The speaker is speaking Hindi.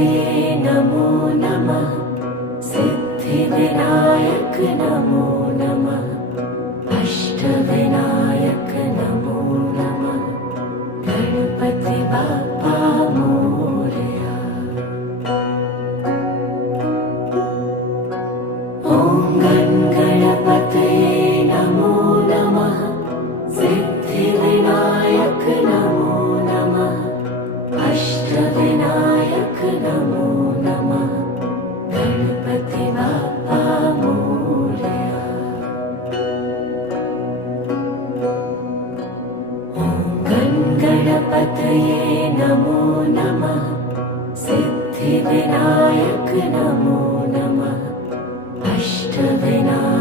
गणपतये नमो नमः। सिद्धिविनायक नमो नमः। अष्टविनायक नमो नमः। गणपति बाप्पा मोरया। ॐ गणपतये नमो नमः। सिद्धिविनायक नमो नमः। अष्टविनायक नमो नमः। गणपति बाप्पा मोरया। ॐ गणपतये नमो नमः। सिद्धिविनायक नमो नमः। अष्टविनायक